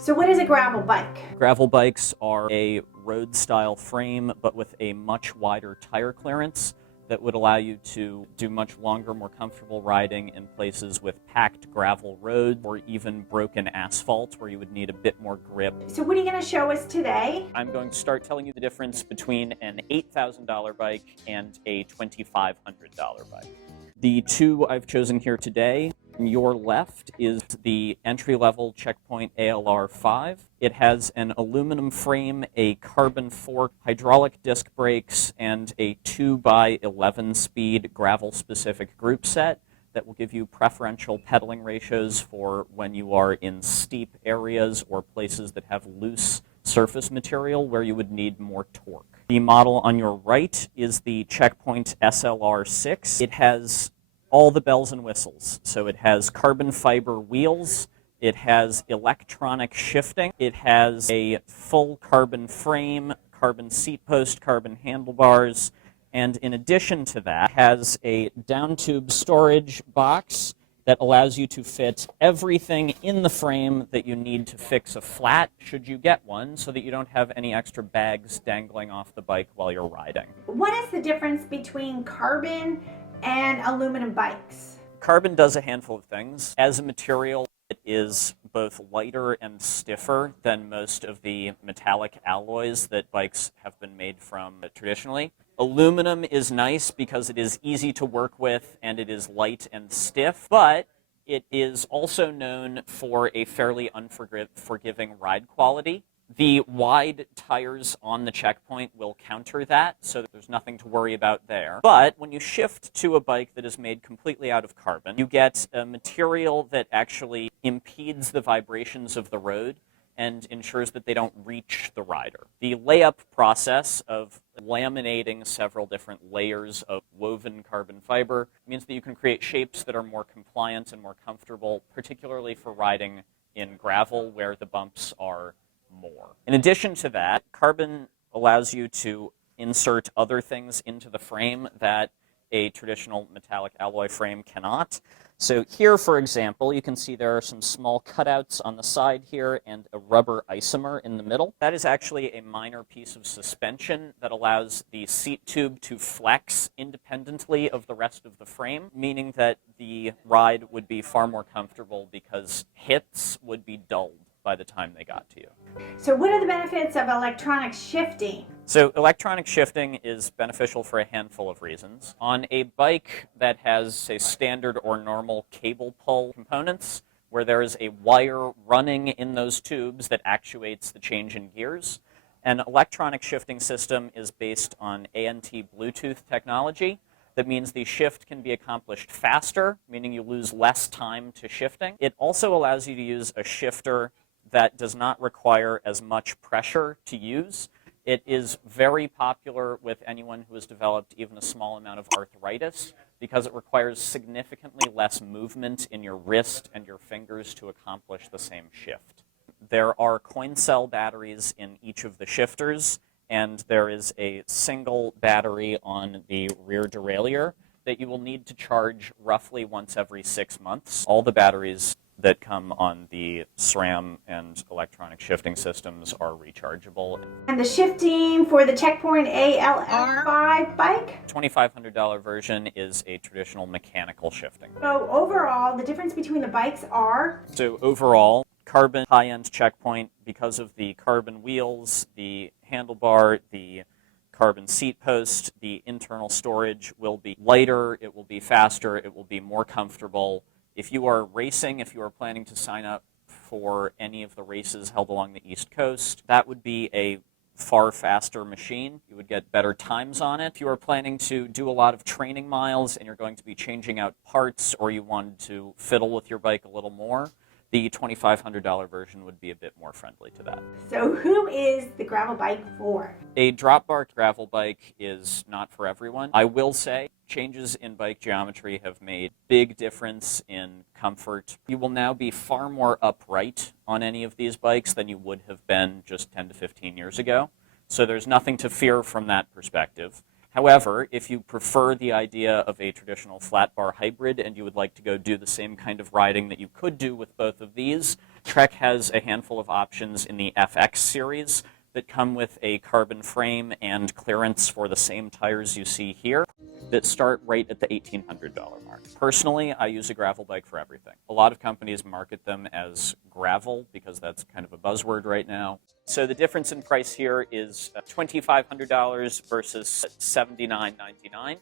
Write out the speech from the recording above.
So what is a gravel bike? Gravel bikes are a road-style frame, but with a much wider tire clearance that would allow you to do much longer, more comfortable riding in places with packed gravel roads or even broken asphalt where you would need a bit more grip. So what are you going to show us today? I'm going to start telling you the difference between an $8,000 bike and a $2,500 bike. The two I've chosen here today, on your left, is the entry-level Checkpoint ALR-5. It has an aluminum frame, a carbon fork, hydraulic disc brakes, and a 2x11 speed gravel-specific group set that will give you preferential pedaling ratios for when you are in steep areas or places that have loose surface material where you would need more torque. The model on your right is the Checkpoint SLR-6. It has all the bells and whistles. So it has carbon fiber wheels, it has electronic shifting, it has a full carbon frame, carbon seat post, carbon handlebars, and in addition to that, has a down tube storage box that allows you to fit everything in the frame that you need to fix a flat, should you get one, so that you don't have any extra bags dangling off the bike while you're riding. What is the difference between carbon and aluminum bikes? Carbon does a handful of things. As a material, it is both lighter and stiffer than most of the metallic alloys that bikes have been made from traditionally. Aluminum is nice because it is easy to work with and it is light and stiff, but it is also known for a fairly unforgiving ride quality. The wide tires on the Checkpoint will counter that, so there's nothing to worry about there. But when you shift to a bike that is made completely out of carbon, you get a material that actually impedes the vibrations of the road and ensures that they don't reach the rider. The layup process of laminating several different layers of woven carbon fiber means that you can create shapes that are more compliant and more comfortable, particularly for riding in gravel where the bumps are more. In addition to that, carbon allows you to insert other things into the frame that a traditional metallic alloy frame cannot. So here, for example, you can see there are some small cutouts on the side here and a rubber isomer in the middle. That is actually a minor piece of suspension that allows the seat tube to flex independently of the rest of the frame, meaning that the ride would be far more comfortable because hits would be dulled by the time they got to you. So what are the benefits of electronic shifting? So electronic shifting is beneficial for a handful of reasons. On a bike that has, say, standard or normal cable pull components, where there is a wire running in those tubes that actuates the change in gears, an electronic shifting system is based on ANT Bluetooth technology. That means the shift can be accomplished faster, meaning you lose less time to shifting. It also allows you to use a shifter that does not require as much pressure to use. It is very popular with anyone who has developed even a small amount of arthritis because it requires significantly less movement in your wrist and your fingers to accomplish the same shift. There are coin cell batteries in each of the shifters, and there is a single battery on the rear derailleur that you will need to charge roughly once every 6 months. All the batteries that come on the SRAM and electronic shifting systems are rechargeable. And the shifting for the Checkpoint ALR-5 bike? $2,500 version is a traditional mechanical shifting. So overall, the difference between the bikes are? So overall, carbon high-end Checkpoint, because of the carbon wheels, the handlebar, the carbon seat post, the internal storage will be lighter, it will be faster, it will be more comfortable. If you are racing, if you are planning to sign up for any of the races held along the East Coast, that would be a far faster machine. You would get better times on it. If you are planning to do a lot of training miles and you're going to be changing out parts or you want to fiddle with your bike a little more, the $2,500 version would be a bit more friendly to that. So who is the gravel bike for? A drop bar gravel bike is not for everyone. I will say changes in bike geometry have made big difference in comfort. You will now be far more upright on any of these bikes than you would have been just 10 to 15 years ago. So there's nothing to fear from that perspective. However, if you prefer the idea of a traditional flat bar hybrid and you would like to go do the same kind of riding that you could do with both of these, Trek has a handful of options in the FX series that come with a carbon frame and clearance for the same tires you see here that start right at the $1,800 mark. Personally, I use a gravel bike for everything. A lot of companies market them as gravel because that's kind of a buzzword right now. So the difference in price here is $2,500 versus $79.99.